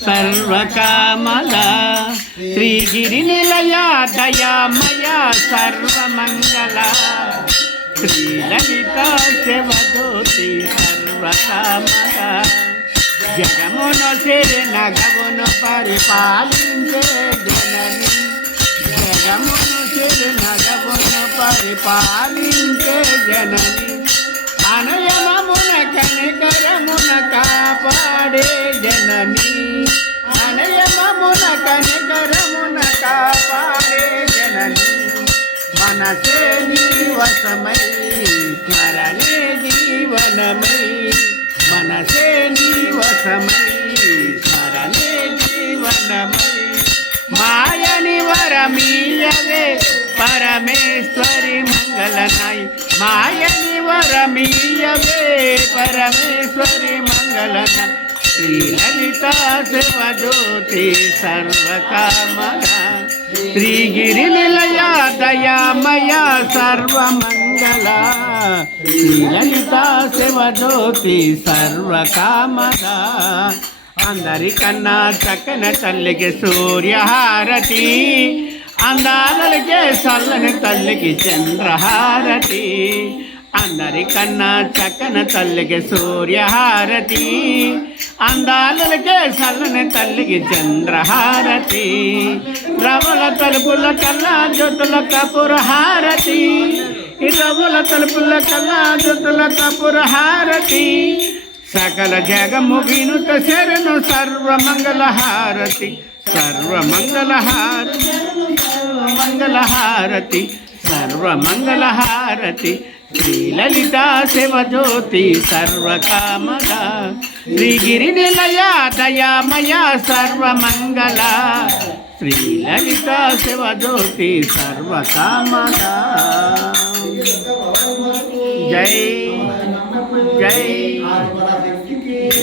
సర్వకామల శ్రీగిరి నిలయ దయామయ సర్వమంగళ శ్రీలలిత శివదోతి సర్వకామల జగమును సిరి నగమును పరిపాలించే జనని జగమును సిరి నగమును పరిపాలించే జనని అనయనమున కనికరమున కాపాడే జనని మనసే నీవసమై స్మరణే జీవనమై. మనసే నీవసమై స్మరణే జీవనమై. మాయని వరమీయవే పరమేశ్వరి మంగళనాయి మాయని వరమీయవే పరమేశ్వరి మంగళనాయి శ్రీలలిత శివజ్యోతి సర్వకామద శ్రీగిరి నిలయ దయామయ సర్వమంగళ. శ్రీలలిత శివజ్యోతి సర్వకామద. అందరికన్నా చక్కన తల్లికి సూర్యహారతి. అందాలకే చల్లని తల్లికి చంద్రహారతి. అందరికన్నా చక్కన తల్లికి సూర్యహారతి. అందాలకే చల్లని తల్లికి చంద్రహారతి. రవల తలుపుల కల్లా జ్యోతుల కపుర హారతి రవుల తలుపుల కల్లా జ్యోతుల కపుర హారతి సకల జగము వినుత శరణు సర్వమంగళ హారతి సర్వమంగళ హారతి సర్వమంగళ హారతి సర్వమంగళహారతి శ్రీలలితా శివజ్యోతి సర్వకామద శ్రీగిరి నిలయ దయామయ సర్వమంగళ శ్రీలలితా శివజ్యోతి సర్వకామద జై జై.